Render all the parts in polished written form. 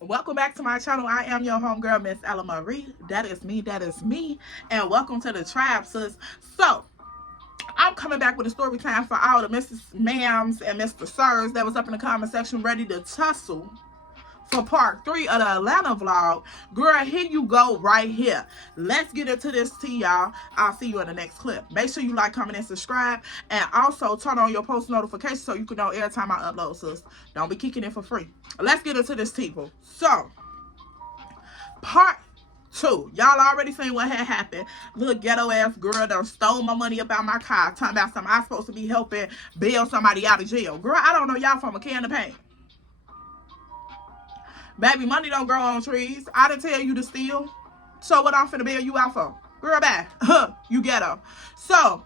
Welcome back to my channel. I am your homegirl, Miss Ella Marie. That is me, and welcome to the tribe, sis. So, I'm coming back with a story time for all the Mrs. Ma'ams and Mr. Sirs that was up in the comment section ready to tussle for part 3 of the Atlanta vlog. Girl, here you go right here. Let's get into this tea, y'all. I'll see you in the next clip. Make sure you like, comment, and subscribe, and also turn on your post notifications so you can know every time I upload, sis. Don't be kicking it for free. Let's get into this, people. So, part 2. Y'all already seen what had happened. Little ghetto ass girl done stole my money up out my car, talking about something I supposed to be helping bail somebody out of jail. Girl, I don't know y'all from a can of paint. Baby, money don't grow on trees. I didn't tell you to steal. So what I'm finna bail you out for? Girl, bye. You ghetto. So,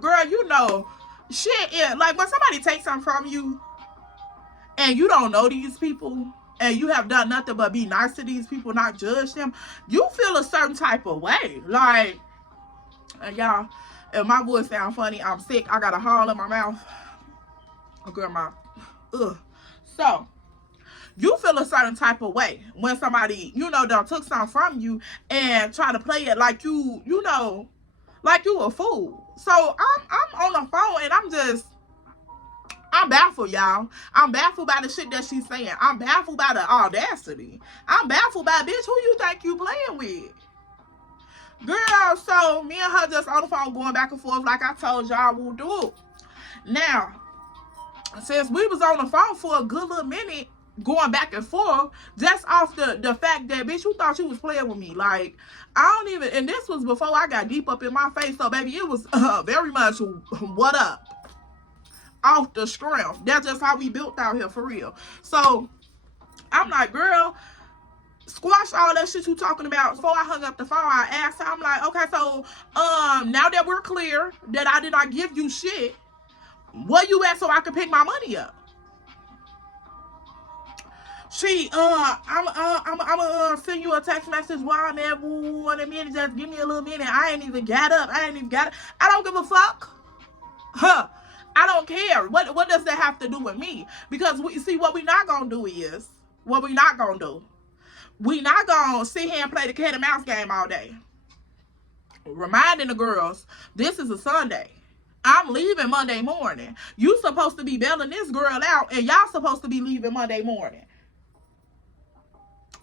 girl, you know, shit, yeah, like when somebody takes something from you and you don't know these people and you have done nothing but be nice to these people, not judge them, you feel a certain type of way. Like, and y'all, if my voice sound funny, I'm sick. I got a hole in my mouth. Oh, girl, my, ugh. So, you feel a certain type of way when somebody, you know, done took something from you and try to play it like you know, like you a fool. So I'm on the phone and I'm baffled, y'all. I'm baffled by the shit that she's saying. I'm baffled by the audacity. I'm baffled by, bitch, who you think you playing with? Girl, so me and her just on the phone going back and forth like I told y'all we'll do. Now, since we was on the phone for a good little minute, going back and forth, just off the fact that, bitch, you thought you was playing with me. Like, I don't even, and this was before I got deep up in my face, so baby, it was very much what up, off the scrim. That's just how we built out here, for real. So I'm like, girl, squash all that shit you talking about. Before I hung up the phone, I asked her, I'm like, okay, so now that we're clear that I did not give you shit, where you at so I can pick my money up? She, I'm send you a text message while I'm at, woo, in a minute, just give me a little minute. I ain't even got up. I don't give a fuck. Huh. I don't care. What does that have to do with me? Because, see, what we not gonna do is, we not gonna sit here and play the cat and mouse game all day. Reminding the girls, this is a Sunday. I'm leaving Monday morning. You supposed to be bailing this girl out, and y'all supposed to be leaving Monday morning.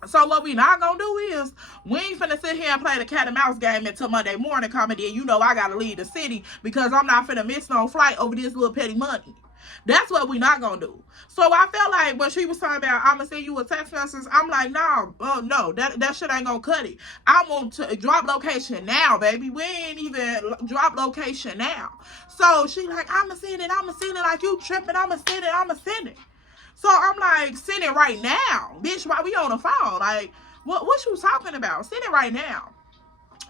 So what we not gonna do is, we ain't finna sit here and play the cat and mouse game until Monday morning coming in. You know I gotta leave the city because I'm not finna miss no flight over this little petty money. That's what we not gonna do. So I felt like when she was talking about, I'm gonna send you a text message, I'm like, no, no, that shit ain't gonna cut it. I want to drop location now, baby. We ain't even drop location now. So she like, I'ma send it like you tripping, I'ma send it. So I'm like, send it right now. Bitch, while we on the phone. Like, what you talking about? Send it right now.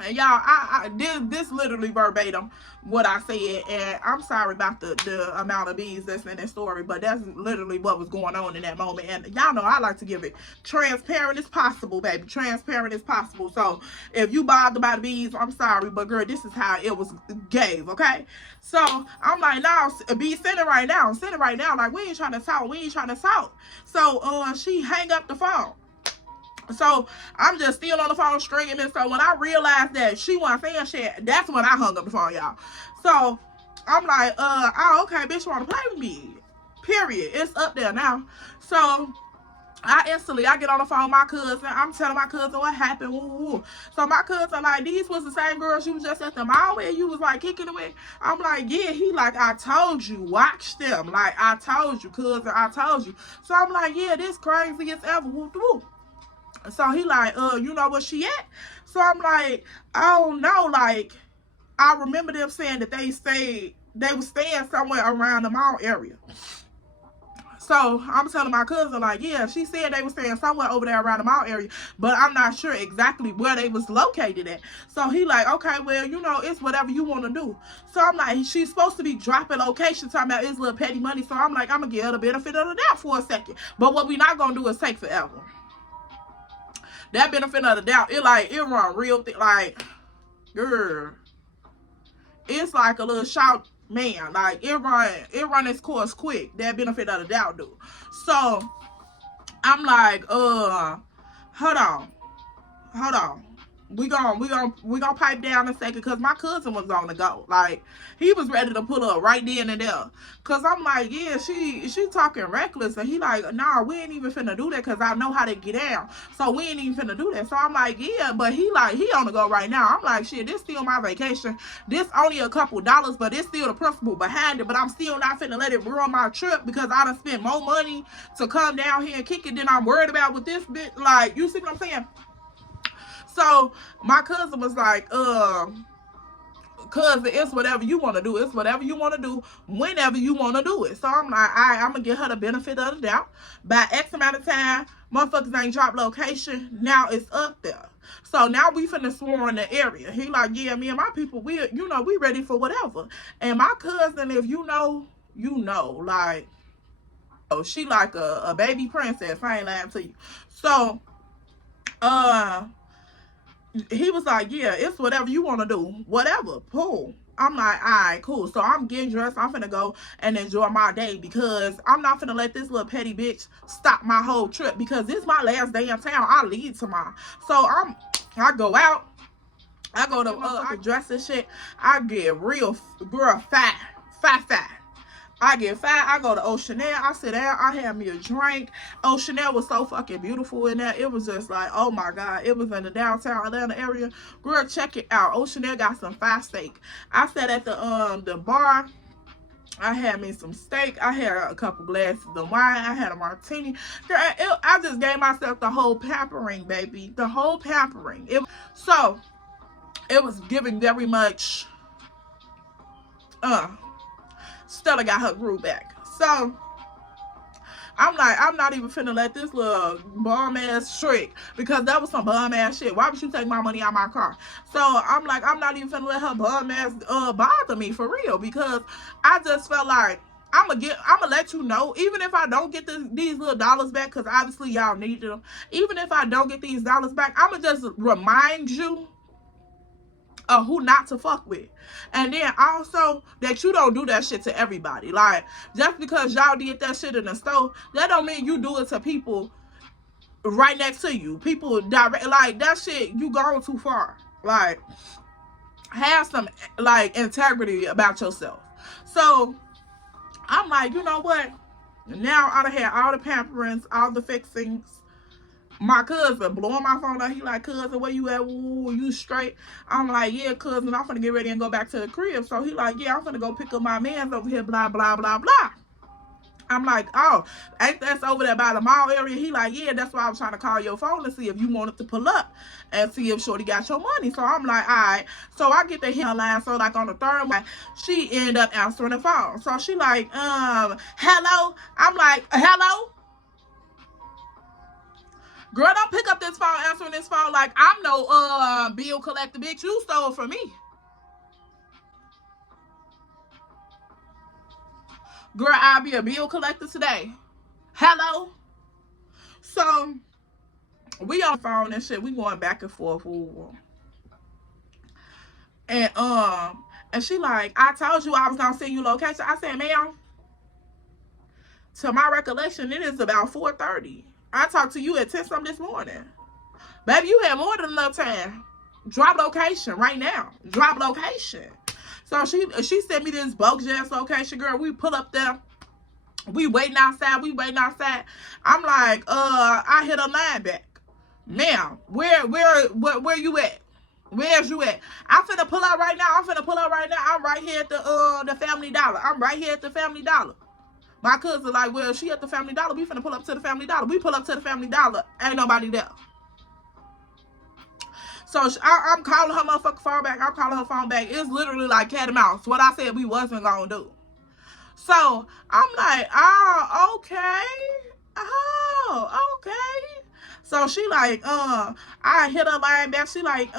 And y'all, I this literally verbatim what I said. And I'm sorry about the amount of bees that's in this story, but that's literally what was going on in that moment. And y'all know I like to give it transparent as possible, baby. Transparent as possible. So if you bothered by the bees, I'm sorry, but girl, this is how it was gave, okay? So I'm like, no, be send it right now. Send it right now. Like, we ain't trying to talk. So she hang up the phone. So I'm just still on the phone stringing, and so when I realized that she wasn't saying shit, that's when I hung up the phone, y'all. So I'm like, oh, okay, bitch, you want to play with me? Period. It's up there now. So I get on the phone with my cousin. I'm telling my cousin what happened. Woo. So my cousin like, these was the same girls you was just at the mall with, you was like kicking it with. I'm like, yeah. He like, I told you, watch them. Like, I told you, cousin, I told you. So I'm like, yeah, this crazy as ever. Woo, woo. So he like, you know where she at? So I'm like, I don't know. Like, I remember them saying that they was staying somewhere around the mall area. So I'm telling my cousin, like, yeah, she said they was staying somewhere over there around the mall area, but I'm not sure exactly where they was located at. So he like, okay, well, you know, it's whatever you want to do. So I'm like, she's supposed to be dropping location, talking about it's little petty money. So I'm like, I'm gonna give her the benefit of the doubt for a second. But what we not gonna do is take forever. That benefit of the doubt, it run real thick. Like, girl, it's like a little short man. Like, it run its course quick. That benefit of the doubt do. So I'm like, hold on. We gonna pipe down a second, cause my cousin was on the go. Like, he was ready to pull up right then and there. Cause I'm like, yeah, she talking reckless, and he like, nah, we ain't even finna do that, cause I know how they get down. So we ain't even finna do that. So I'm like, yeah, but he on the go right now. I'm like, shit, this still my vacation. This only a couple dollars, but it's still the principle behind it. But I'm still not finna let it ruin my trip, because I done spent more money to come down here and kick it than I'm worried about with this bitch. Like, you see what I'm saying? So my cousin was like, cousin, it's whatever you want to do. It's whatever you want to do, whenever you want to do it. So I'm like, all right, I'm going to give her the benefit of the doubt. By X amount of time, motherfuckers ain't drop location. Now it's up there. So now we finna swarm in the area. He like, yeah, me and my people, we ready for whatever. And my cousin, if you know, like, oh, she like a baby princess. I ain't lying to you. So, he was like, yeah, it's whatever you want to do. Whatever. Cool. I'm like, all right, cool. So I'm getting dressed. I'm finna go and enjoy my day, because I'm not finna let this little petty bitch stop my whole trip, because this is my last day in town. I leave tomorrow. So I go out. I go to I dress and shit. I get real girl fat. I get fat. I go to Oceanair. I sit down. I have me a drink. Oceanair was so fucking beautiful in there. It was just like, oh my God. It was in the downtown Atlanta area. Girl, check it out. Oceanair got some fire steak. I sat at the bar. I had me some steak. I had a couple glasses of wine. I had a martini. Girl, I just gave myself the whole pampering, baby. The whole pampering. So, it was giving very much, Stella got her groove back. So I'm like, I'm not even finna let this little bum ass trick, because that was some bum ass shit. Why would you take my money out of my car? So I'm like, I'm not even finna let her bum ass bother me for real, because I just felt like I'm gonna let you know, even if I don't get these little dollars back, because obviously y'all need them. Even if I don't get these dollars back, I'm gonna just remind you of who not to fuck with. And then also that you don't do that shit to everybody. Like, just because y'all did that shit in the store, that don't mean you do it to people right next to you. People direct, like, that shit, you going too far. Like, have some like integrity about yourself. So I'm like, you know what? Now I done had all the pamperings, all the fixings. My cousin blowing my phone out. He like, cousin, where you at? Ooh, you straight? I'm like, yeah, cousin, I'm finna get ready and go back to the crib. So he like, yeah, I'm finna go pick up my mans over here, blah, blah, blah, blah. I'm like, oh, ain't that's over there by the mall area? He like, yeah, that's why I was trying to call your phone to see if you wanted to pull up and see if Shorty got your money. So I'm like, all right. So I get the hit line. So like on the third one, she end up answering the phone. So she like, hello? I'm like, hello? Girl, don't pick up this phone answering this phone like I'm no bill collector, bitch. You stole from me. Girl, I'll be a bill collector today. Hello? So, we on the phone and shit. We going back and forth. And she like, I told you I was gonna send you location. I said, ma'am, to my recollection, it is about 4:30. I talked to you at 10 something this morning. Baby, you had more than enough time. Drop location right now. Drop location. So she sent me this bogus ass location, girl. We pull up there. We waiting outside. I'm like, I hit a line back. Ma'am, where you at? Where's you at? I'm finna pull out right now. I'm right here at the Family Dollar. My cousin like, well, she at the Family Dollar. We finna pull up to the Family Dollar. We pull up to the Family Dollar. Ain't nobody there. So I'm calling her motherfucking phone back. It's literally like cat and mouse. What I said we wasn't gonna do. So I'm like, oh, okay. So she like, I hit her line back. She like,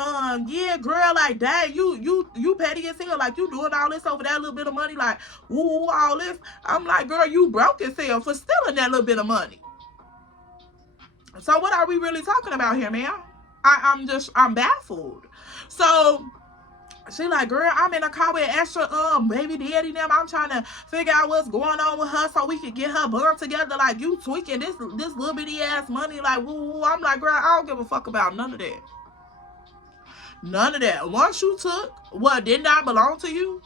yeah, girl, like, dang, you petty as hell. Like, you doing all this over that little bit of money. Like, ooh, all this. I'm like, girl, you broke as hell for stealing that little bit of money. So what are we really talking about here, man? I'm baffled. So She like, girl, I'm in a car with extra baby daddy them. I'm trying to figure out what's going on with her so we can get her bond together. Like, you tweaking this little bitty ass money. Like, woo. I'm like, girl, I don't give a fuck about none of that. None of that. Once you took what did not belong to you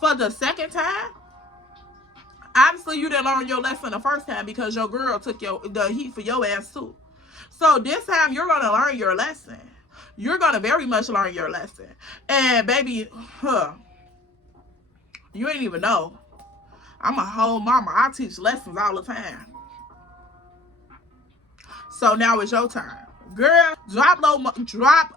for the second time, obviously you didn't learn your lesson the first time because your girl took the heat for your ass too. So this time you're gonna learn your lesson. You're gonna very much learn your lesson. And baby, you ain't even know. I'm a whole mama. I teach lessons all the time. So now it's your turn. Girl, drop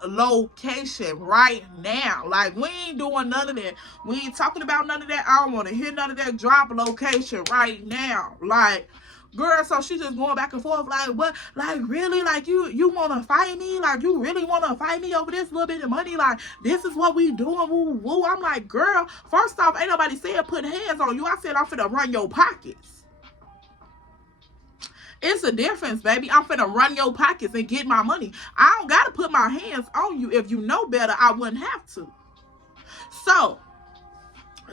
location right now. Like, we ain't doing none of that. We ain't talking about none of that. I don't want to hear none of that. Drop location right now. Like, girl, so she just going back and forth like, what? Like, really? Like, you want to fight me? Like, you really want to fight me over this little bit of money? Like, this is what we doing? Woo, woo. I'm like, girl, first off, ain't nobody said put hands on you. I said I'm finna run your pockets. It's a difference, baby. I'm finna run your pockets and get my money. I don't gotta put my hands on you. If you know better, I wouldn't have to. So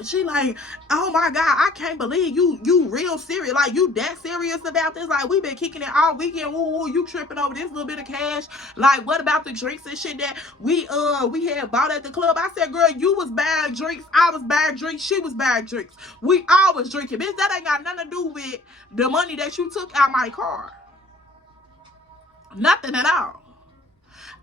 she like, oh my God, I can't believe you real serious. Like, you that serious about this? Like, we been kicking it all weekend. Woo, you tripping over this little bit of cash. Like, what about the drinks and shit that we had bought at the club? I said, girl, you was buying drinks, I was buying drinks, she was buying drinks. We all was drinking. Bitch, that ain't got nothing to do with the money that you took out my car. Nothing at all.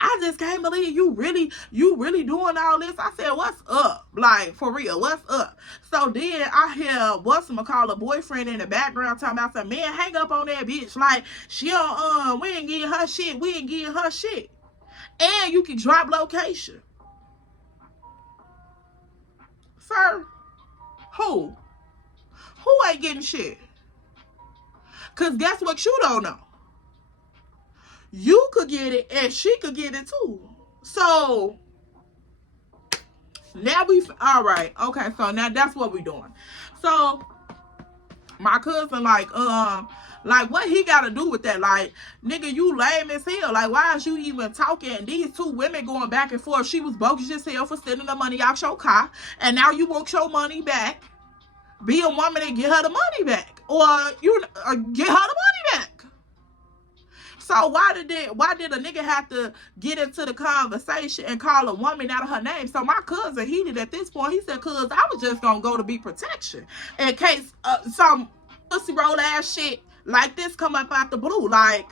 I just can't believe you really doing all this. I said, what's up? Like, for real, what's up? So then I hear a boyfriend in the background talking about some, man, hang up on that bitch. Like, she don't, we ain't getting her shit. We ain't getting her shit. And you can drop location. Sir, who ain't getting shit? Because guess what you don't know? You could get it and she could get it too. So now all right. Okay, so now that's what we doing. So my cousin like what he got to do with that? Like, nigga, you lame as hell. Like, why is you even talking? These two women going back and forth. She was bogus as hell for stealing the money out your car, and now you want your money back. Be a woman and get her the money back, or get her the money back. So why did a nigga have to get into the conversation and call a woman out of her name? So my cousin heated at this point. He said, cuz I was just gonna go to be protection in case some pussy roll ass shit like this come up out the blue. Like,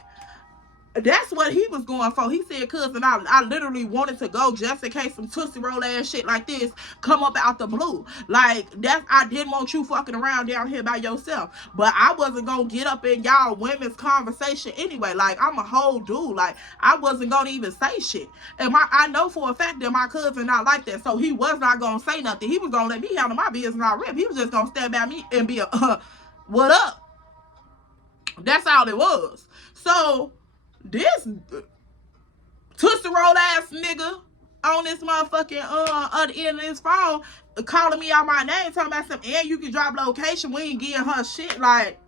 that's what he was going for. He said, cousin, I literally wanted to go just in case some tootsie roll ass shit like this come up out the blue. Like, I didn't want you fucking around down here by yourself. But I wasn't going to get up in y'all women's conversation anyway. Like, I'm a whole dude. Like, I wasn't going to even say shit. And I know for a fact that my cousin not like that. So he was not going to say nothing. He was going to let me handle my business and I rip. He was just going to stand by me and be what up? That's all it was. So this tootsie roll ass nigga on this motherfucking other end of this phone calling me out my name, talking about something, and you can drop location, we ain't getting her shit. Like,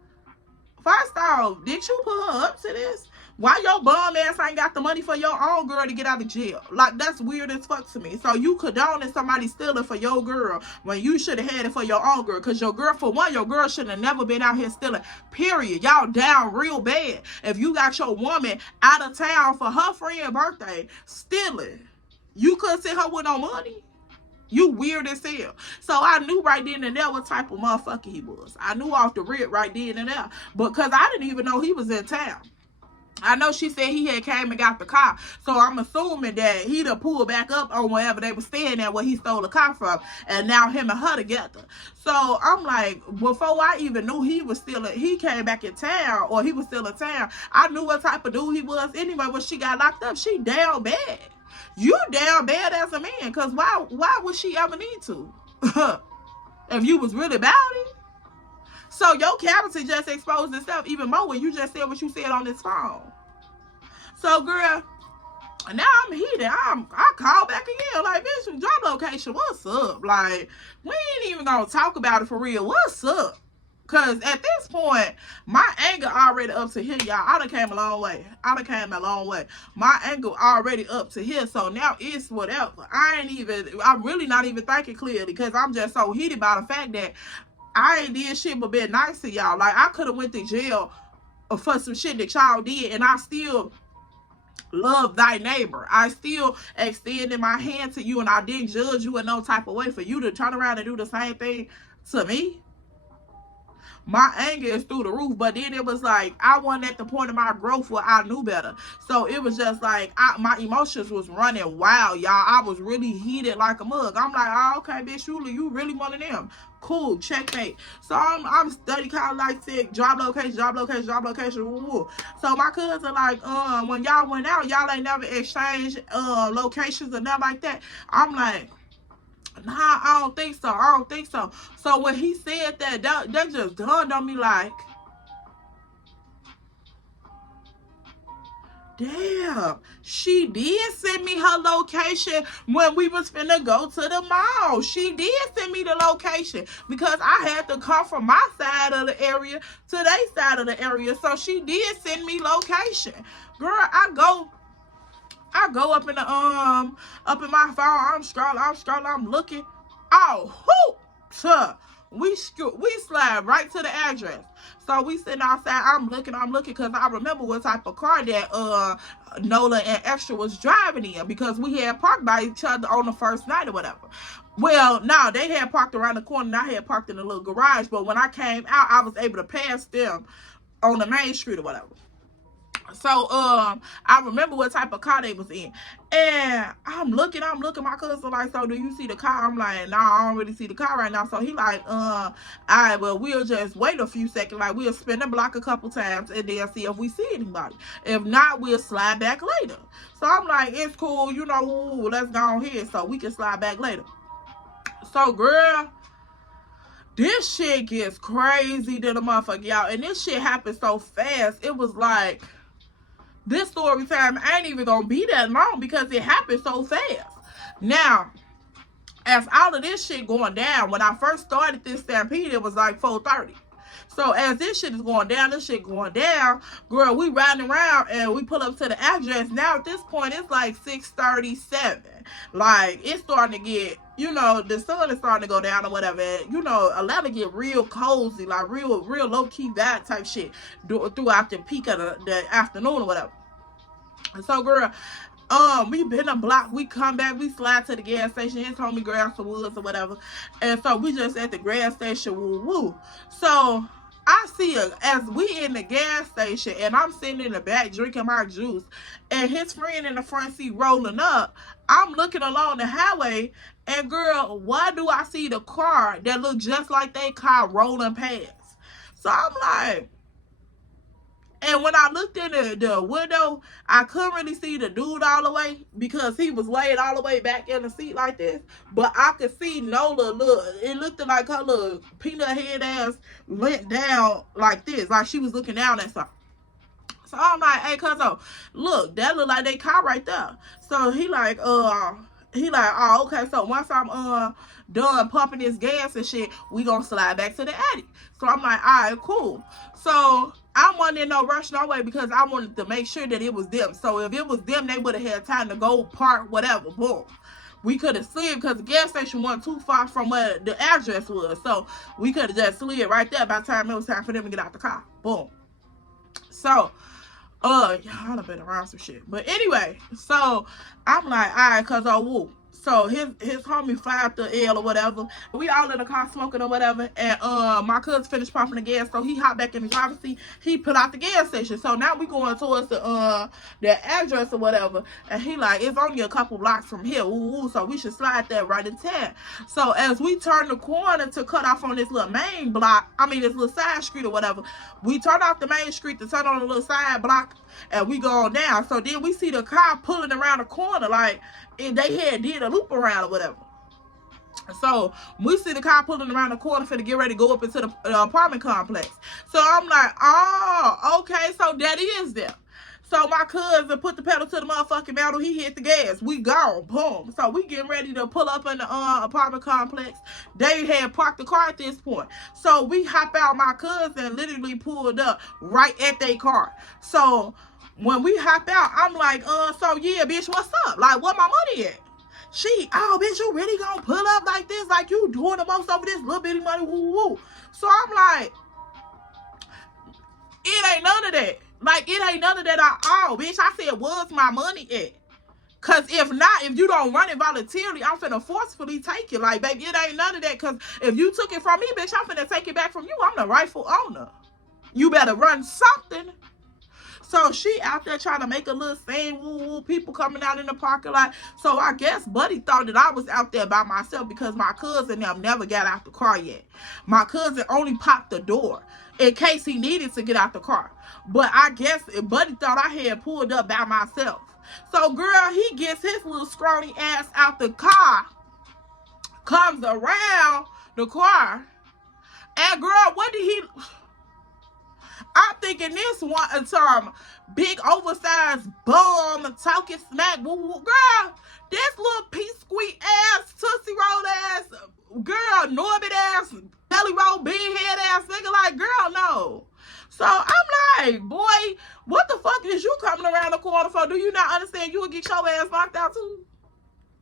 first off, did you put her up to this? Why your bum ass ain't got the money for your own girl to get out of jail? Like, that's weird as fuck to me. So you condoning somebody stealing for your girl when you should have had it for your own girl. Because your girl, for one, your girl should have never been out here stealing, period. Y'all down real bad if you got your woman out of town for her friend's birthday stealing. You couldn't send her with no money. You weird as hell. So I knew right then and there what type of motherfucker he was. I knew off the rip right then and there. Because I didn't even know he was in town. I know she said he had came and got the car. So I'm assuming that he'd have pulled back up on wherever they were staying at where he stole the car from. And now him and her together. So I'm like, before I even knew he came back in town or he was still in town, I knew what type of dude he was anyway. When she got locked up, she down bad. You down bad as a man. Because why would she ever need to? If you was really about it. So your character just exposed itself even more when you just said what you said on this phone. So, girl, now I'm heated. I call back again. Like, bitch, drop location. What's up? Like, we ain't even gonna talk about it for real. What's up? Cause at this point, my anger already up to here, y'all. I done came a long way. My anger already up to here. So now it's whatever. I'm really not even thinking clearly, because I'm just so heated by the fact that I ain't did shit but been nice to y'all. Like, I could have went to jail for some shit that y'all did, and I still love thy neighbor. I still extended my hand to you, and I didn't judge you in no type of way. For you to turn around and do the same thing to me, my anger is through the roof. But then it was like, I wasn't at the point of my growth where I knew better. So it was just like, my emotions was running wild, y'all. I was really heated like a mug. I'm like, oh, okay, bitch, you really one of them. Cool, checkmate. So I'm study kind of like sick, job location. Woo. So my cousin like, when y'all went out, y'all ain't never exchanged locations or nothing like that. I'm like, nah, I don't think so. So when he said that just dawned on me like, damn, she did send me her location when we was finna go to the mall. She did send me the location because I had to come from my side of the area to their side of the area. So she did send me location. Girl, I go up in the up in my phone. I'm scrolling, I'm looking. Oh, hoop! We slide right to the address. So we sitting outside. I'm looking, because I remember what type of car that Nola and Extra was driving in, because we had parked by each other on the first night or whatever. Well, no, they had parked around the corner, and I had parked in a little garage. But when I came out, I was able to pass them on the main street or whatever. So I remember what type of car they was in, and I'm looking. My cousin like, so do you see the car? I'm like, nah, I don't really see the car right now. So he like, all right, well, we'll just wait a few seconds. Like, we'll spin the block a couple times and then see if we see anybody. If not, we'll slide back later. So I'm like, it's cool, you know, let's go on here so we can slide back later. So girl, this shit gets crazy than a motherfucker, y'all. And this shit happened so fast. It was like, this story time ain't even gonna be that long because it happened so fast. Now, as all of this shit going down, when I first started this stampede, it was like 4:30. So as this shit is going down, girl, we riding around and we pull up to the address. Now at this point, it's like 6:37. Like, it's starting to get, you know, the sun is starting to go down or whatever. You know, allowed to get real cozy, like real low-key vibe type shit throughout the peak of the afternoon or whatever. And so, girl, we been a block. We come back. We slide to the gas station. His homie grab some woods or whatever. And so we just at the gas station. Woo. So I see as we in the gas station, and I'm sitting in the back drinking my juice, and his friend in the front seat rolling up. I'm looking along the highway, and girl, why do I see the car that look just like they car rolling past? So I'm like, and when I looked in the window, I couldn't really see the dude all the way because he was laid all the way back in the seat like this. But I could see Nola, it looked like her little peanut head ass went down like this, like she was looking down at something. So I'm like, hey, cuzzo, look, that look like they car right there. So he like, oh, okay. So once I'm done pumping this gas and shit, we gonna slide back to the attic. So I'm like, all right, cool. So I wasn't in no rush no way because I wanted to make sure that it was them. So if it was them, they would have had time to go park, whatever. Boom. We could have slid because the gas station wasn't too far from where the address was. So we could have just slid right there by the time it was time for them to get out the car. Boom. So, y'all have been around some shit. But anyway, so I'm like, all right, cuz, woo. So his homie fly up the L or whatever. We all in the car smoking or whatever. And my cousin finished pumping the gas. So he hopped back in the driver's seat. He put out the gas station. So now we going towards the address or whatever. And he like, it's only a couple blocks from here. Ooh, so we should slide that right in town. So as we turn the corner to cut off on this little main block, this little side street or whatever, we turn off the main street to turn on the little side block. And we go down. So then we see the car pulling around the corner like and they had did a loop around or whatever. So we see the car pulling around the corner for to get ready to go up into the apartment complex. So I'm like, oh, okay, so that is them. So my cousin put the pedal to the motherfucking metal. He hit the gas. We gone. Boom. So we getting ready to pull up in the apartment complex. They had parked the car at this point. So we hop out. My cousin literally pulled up right at their car. So when we hop out, I'm like, so yeah, bitch, what's up? Like, where my money at? She, oh, bitch, you really gonna pull up like this? Like, you doing the most over this little bitty money, woo, woo. So I'm like, it ain't none of that. Like, it ain't none of that at all, bitch. I said, where's my money at? Because if not, if you don't run it voluntarily, I'm finna forcefully take it. Like, baby, it ain't none of that. Because if you took it from me, bitch, I'm finna take it back from you. I'm the rightful owner. You better run something. So she out there trying to make a little scene, woo woo, people coming out in the parking lot. So I guess Buddy thought that I was out there by myself because my cousin them never got out the car yet. My cousin only popped the door in case he needed to get out the car. But I guess Buddy thought I had pulled up by myself. So girl, he gets his little scrawny ass out the car, comes around the car, and girl, what did he... I'm thinking this one some big oversized bum talking smack, woo woo. Girl, this little pea squeak ass, tootsie roll ass, girl, Norbit ass, belly roll, big head ass nigga, like, girl, no. So I'm like, boy, what the fuck is you coming around the corner for? Do you not understand you would get your ass knocked out too?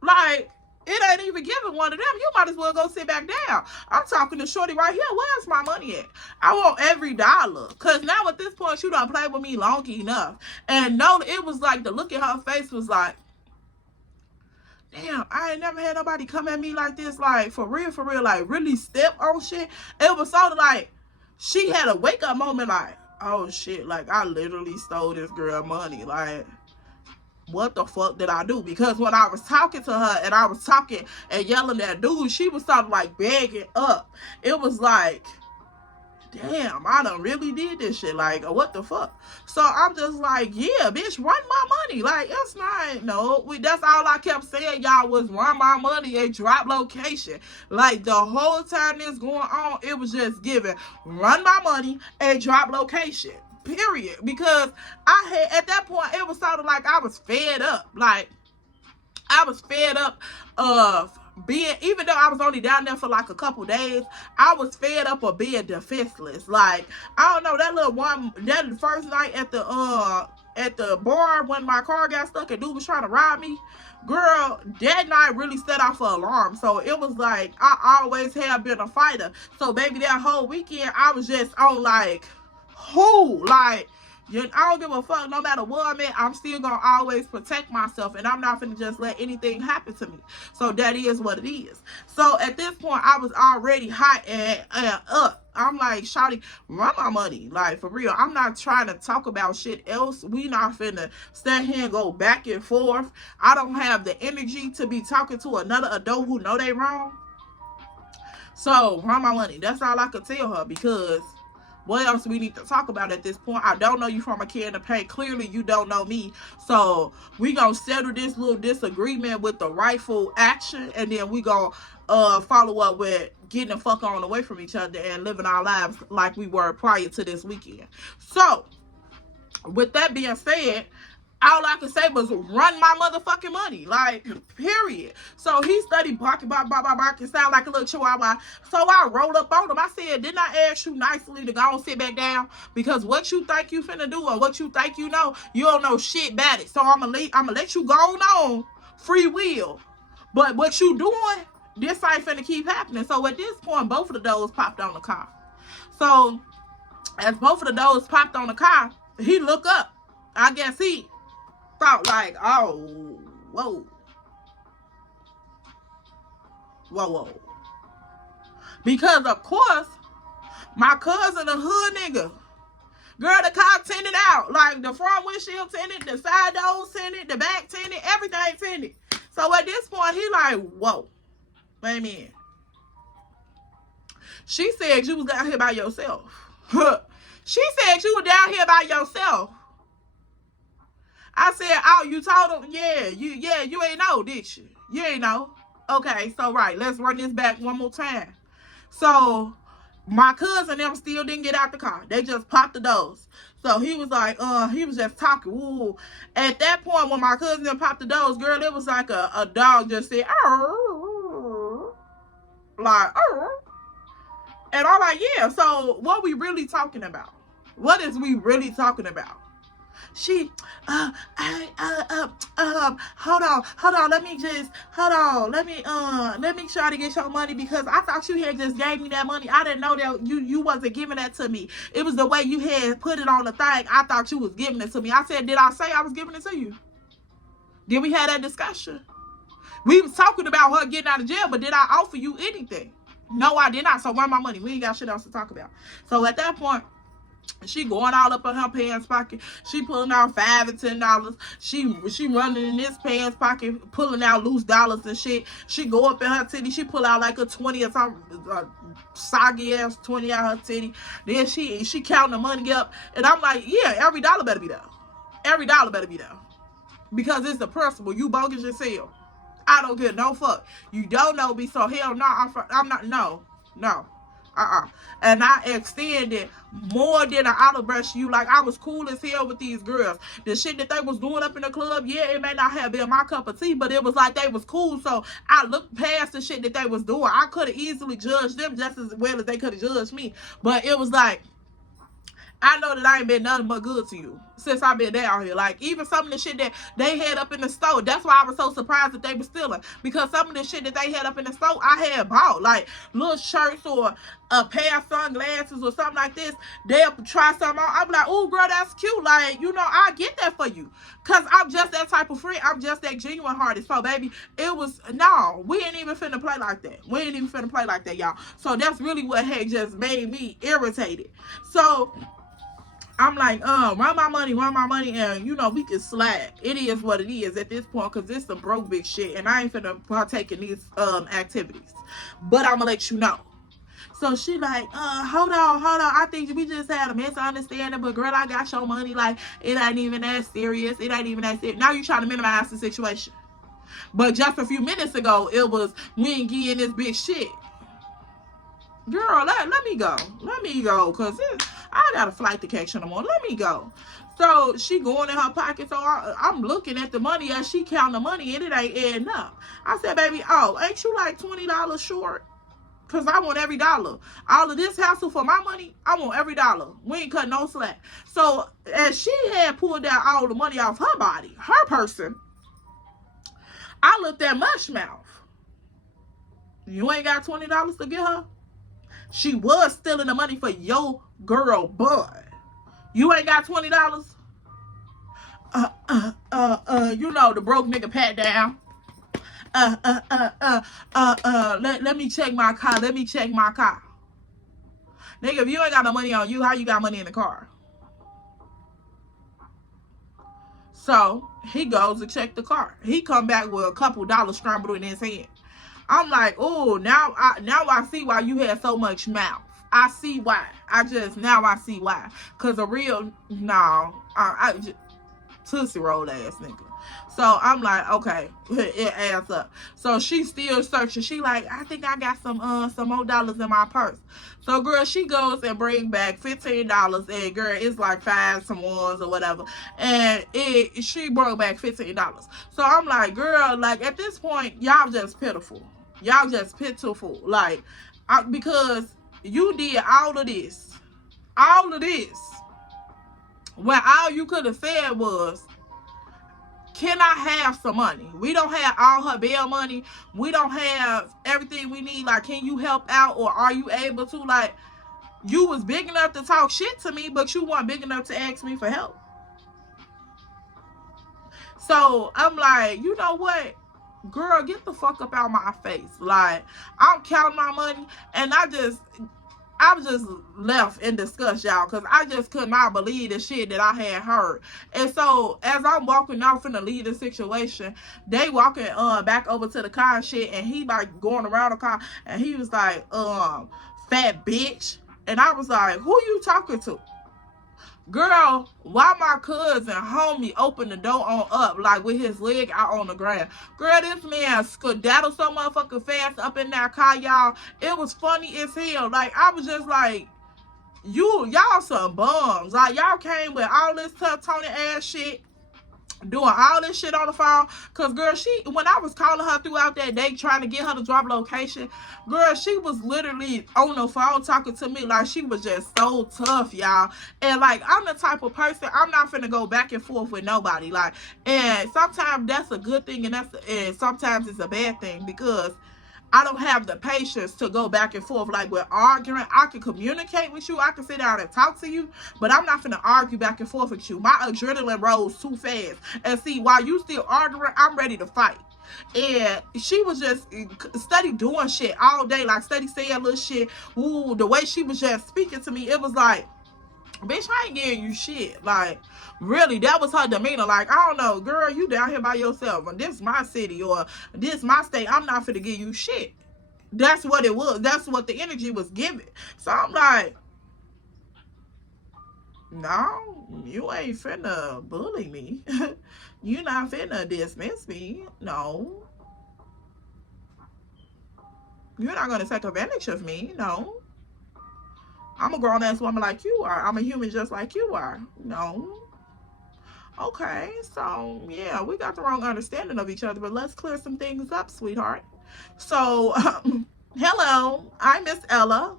Like, it ain't even giving one of them. You might as well go sit back down. I'm talking to shorty right here. Where's my money at? I want every dollar. Because now at this point, you done played with me long enough. And no, it was like, the look in her face was like, damn, I ain't never had nobody come at me like this. Like, for real, like, really step on shit. It was sort of like, she had a wake-up moment like, oh shit, like, I literally stole this girl money. Like, what the fuck did I do? Because when I was talking to her and I was talking and yelling at dude, she was sort of like begging up. It was like, damn, I done really did this shit. Like, what the fuck? So I'm just like, yeah, bitch, run my money. Like, it's not, no, that's all I kept saying, y'all, was run my money and drop location. Like, the whole time this going on, it was just giving, run my money and drop location. Period. Because I had, at that point, it was sort of like I was fed up. Like, I was fed up of being, even though I was only down there for like a couple days, I was fed up of being defenseless. Like, I don't know, that little one, that first night at the bar when my car got stuck and dude was trying to rob me, girl, that night really set off an alarm. So it was like, I always have been a fighter. So baby, that whole weekend, I was just on like, who? Like, I don't give a fuck. No matter what I'm at, I'm still gonna always protect myself, and I'm not gonna just let anything happen to me. So that is what it is. So at this point, I was already hot and up. I'm like, shawty, run my money. Like, for real, I'm not trying to talk about shit else. We not finna stand here and go back and forth. I don't have the energy to be talking to another adult who know they wrong. So run my money. That's all I could tell her, because what else we need to talk about at this point? I don't know you from a can of paint. Clearly, you don't know me. So we gonna settle this little disagreement with the rightful action, and then we gonna follow up with getting the fuck on away from each other and living our lives like we were prior to this weekend. So, with that being said, all I could say was run my motherfucking money. Like, period. So he studied barking, barking, sound like a little chihuahua. So I rolled up on him. I said, didn't I ask you nicely to go and sit back down? Because what you think you finna do or what you think you don't know shit about it. So I'm gonna let you go on free will. But what you doing, this ain't finna keep happening. So at this point, both of the doors popped on the car. So as both of the doors popped on the car, he looked up. I guess he thought like, oh, whoa. Because of course, my cousin a hood nigga. Girl, the car tinted out. Like, the front windshield tinted, the side doors tinted, the back tinted, everything tinted. So at this point, he like, whoa. Wait a minute. She said you was down here by yourself. She said you were down here by yourself. I said, oh, you told him? Yeah, you ain't know, did you? You ain't know. Okay, so right, let's run this back one more time. So My cousin them still didn't get out the car. They just popped the doors. So he was like, he was just talking. Ooh. At that point, when my cousin them popped the doors, girl, it was like a dog just said, oh, like, oh. And I'm like, yeah, so what we really talking about? What is we really talking about? She, hold on, let me try to get your money because I thought you had just gave me that money. I didn't know that you wasn't giving that to me. It was the way you had put it on the thing. I thought you was giving it to me. I said, did I say I was giving it to you? Did we have that discussion? We was talking about her getting out of jail, but did I offer you anything? No, I did not. So where my money? We ain't got shit else to talk about. So at that point, she going all up in her pants pocket. She pulling out $5 and $10. She running in this pants pocket, pulling out loose dollars and shit. She go up in her titty. She pull out like a 20 or something, soggy ass 20 out her titty. Then she counting the money up, and I'm like, yeah, every dollar better be there. Every dollar better be there, because it's the principle. You bogus yourself. I don't give no fuck. You don't know me, so hell no. I'm not. No. And I extended more than an olive brush you. Like, I was cool as hell with these girls. The shit that they was doing up in the club, yeah, it may not have been my cup of tea, but it was like they was cool. So I looked past the shit that they was doing. I could have easily judged them just as well as they could have judged me. But it was like, I know that I ain't been nothing but good to you since I've been down here. Like, even some of the shit that they had up in the store, that's why I was so surprised that they were stealing. Because some of the shit that they had up in the store, I had bought. Like, little shirts or a pair of sunglasses or something like this. They'll try something on. I'm like, oh, girl, that's cute. Like, you know, I get that for you. Because I'm just that type of friend. I'm just that genuine hearted. So, baby, it was, no, we ain't even finna play like that. We ain't even finna play like that, y'all. So, that's really what had just made me irritated. So, I'm like, run my money, and you know, we can slide. It is what it is at this point, because it's some broke bitch shit, and I ain't finna partake in these activities. But I'm gonna let you know. So she like, hold on. I think we just had a misunderstanding, but girl, I got your money. Like, it ain't even that serious. Now you trying to minimize the situation. But just a few minutes ago, it was, we ain't getting this bitch shit. Girl, let me go. Because I got a flight to catch in the morning. Let me go. So she going in her pocket. So I'm looking at the money as she counting the money, and it ain't adding up. I said, baby, ain't you like $20 short? Because I want every dollar. All of this hassle for my money, I want every dollar. We ain't cut no slack. So as she had pulled out all the money off her body, her person, I looked at Mushmouth. You ain't got $20 to get her? She was stealing the money for your girl, but you ain't got $20? You know, the broke nigga pat down. Let me check my car. Nigga, if you ain't got no money on you, how you got money in the car? So he goes to check the car. He come back with a couple dollars scrambled in his hand. I'm like, oh, now I see why you had so much mouth. I see why. I see why. Because a real, I just, Tootsie Roll ass nigga. So I'm like, okay, it adds up. So she's still searching. She like, I think I got some more dollars in my purse. So girl, she goes and brings back $15, and girl, it's like 5 some ones or whatever. And she brought back $15. So I'm like, girl, like at this point, y'all just pitiful. Like, because you did all of this, when all you could have said was, can I have some money? We don't have all her bail money. We don't have everything we need. Like, can you help out, or are you able to? Like, you was big enough to talk shit to me, but you weren't big enough to ask me for help. So I'm like, you know what? Girl, get the fuck up out my face. Like, I'm counting my money, and I was just left in disgust, y'all, because I just could not believe the shit that I had heard. And so as I'm walking off in the leading situation, they walking back over to the car and shit, and he like going around the car, and he was like, fat bitch. And I was like, who you talking to? Girl, why my cousin homie opened the door on up, like with his leg out on the ground. Girl, this man skedaddled so motherfucking fast up in that car, y'all. It was funny as hell. Like, I was just like, y'all some bums. Like, y'all came with all this tough Tony ass shit, doing all this shit on the phone. Cause girl, when I was calling her throughout that day trying to get her to drop location, girl, she was literally on the phone talking to me like she was just so tough, y'all. And like, I'm the type of person, I'm not finna go back and forth with nobody. Like, and sometimes that's a good thing, and sometimes it's a bad thing, because I don't have the patience to go back and forth. Like, with arguing, I can communicate with you, I can sit down and talk to you, but I'm not finna argue back and forth with you. My adrenaline rose too fast. And see, while you still arguing, I'm ready to fight. And she was just steady doing shit all day, like steady saying little shit. Ooh, the way she was just speaking to me, it was like, bitch, I ain't giving you shit. Like, really, that was her demeanor. Like, I don't know, girl, you down here by yourself, and this is my city, or this is my state, I'm not finna give you shit. That's what it was. That's what the energy was giving. So I'm like, no, you ain't finna bully me. You not finna dismiss me. No. You're not gonna take advantage of me. No. I'm a grown-ass woman like you are. I'm a human just like you are. No. Okay, so, yeah, we got the wrong understanding of each other, but let's clear some things up, sweetheart. So, hello, I'm Miss Ella.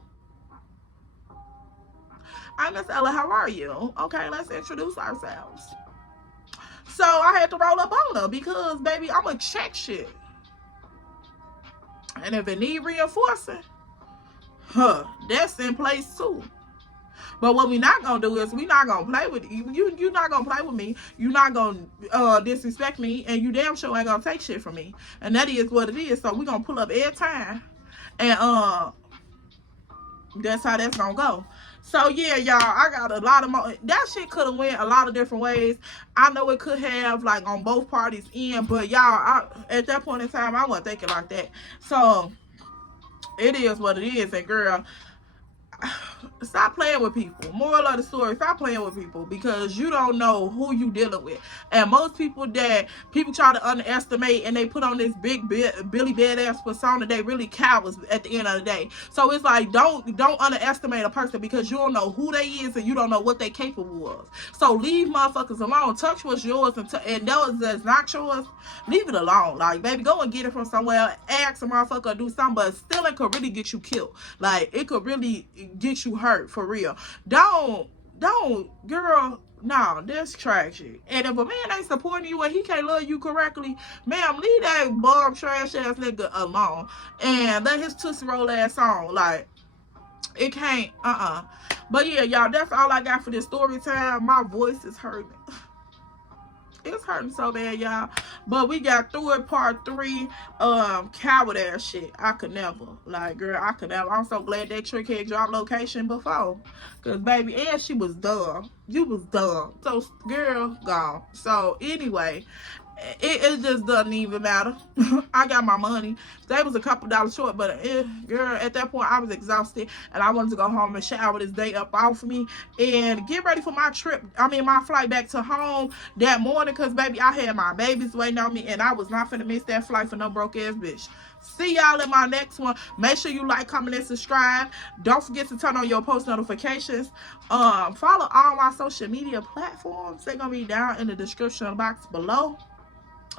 I'm Miss Ella, how are you? Okay, let's introduce ourselves. So, I had to roll up on her because, baby, I'm going to check shit. And if it need reinforcing, that's in place too. But what we not gonna do is we not gonna play with you. You not gonna play with me. You not gonna disrespect me, and you damn sure ain't gonna take shit from me. And that is what it is. So we gonna pull up every time, and that's how that's gonna go. So yeah, y'all, I got a lot of more. That shit could have went a lot of different ways. I know it could have, like, on both parties' end, but y'all, at that point in time, I wasn't thinking like that. So it is what it is, and girl, stop playing with people. Moral of the story, stop playing with people, because you don't know who you dealing with. And most people that people try to underestimate, and they put on this big Billy badass persona, they really cowards at the end of the day. So it's like, don't underestimate a person, because you don't know who they is, and you don't know what they capable of. So leave motherfuckers alone. Touch what's yours, and those that's not yours, leave it alone. Like, baby, go and get it from somewhere. Ask a motherfucker to do something, but stealing could really get you killed. Like, it could really get you hurt, for real. Don't, girl, no, that's tragic. And if a man ain't supporting you and he can't love you correctly, ma'am, leave that bum trash ass nigga alone and let his tootsie roll ass on. Like, it can't, But yeah, y'all, that's all I got for this story time. My voice is hurting. It's hurting so bad, y'all. But we got through it, part 3. Coward ass shit. I could never. Like, girl, I could never. I'm so glad that trick had dropped location before. Because, baby, and she was dumb. You was dumb. So, girl, gone. So, anyway, it just doesn't even matter. I got my money. They was a couple dollars short, but girl, at that point I was exhausted, and I wanted to go home and shower this day up off of me and get ready for my trip. My flight back to home that morning, because baby, I had my babies waiting on me, and I was not finna miss that flight for no broke ass bitch. See y'all in my next one. Make sure you like, comment, and subscribe. Don't forget to turn on your post notifications. Follow all my social media platforms. They're gonna be down in the description box below.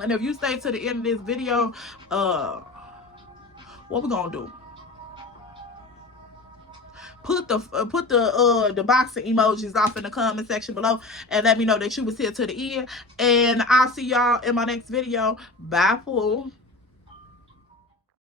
And if you stay to the end of this video, what we gonna do? Put the boxing emojis off in the comment section below, and let me know that you was here to the end. And I'll see y'all in my next video. Bye, fool.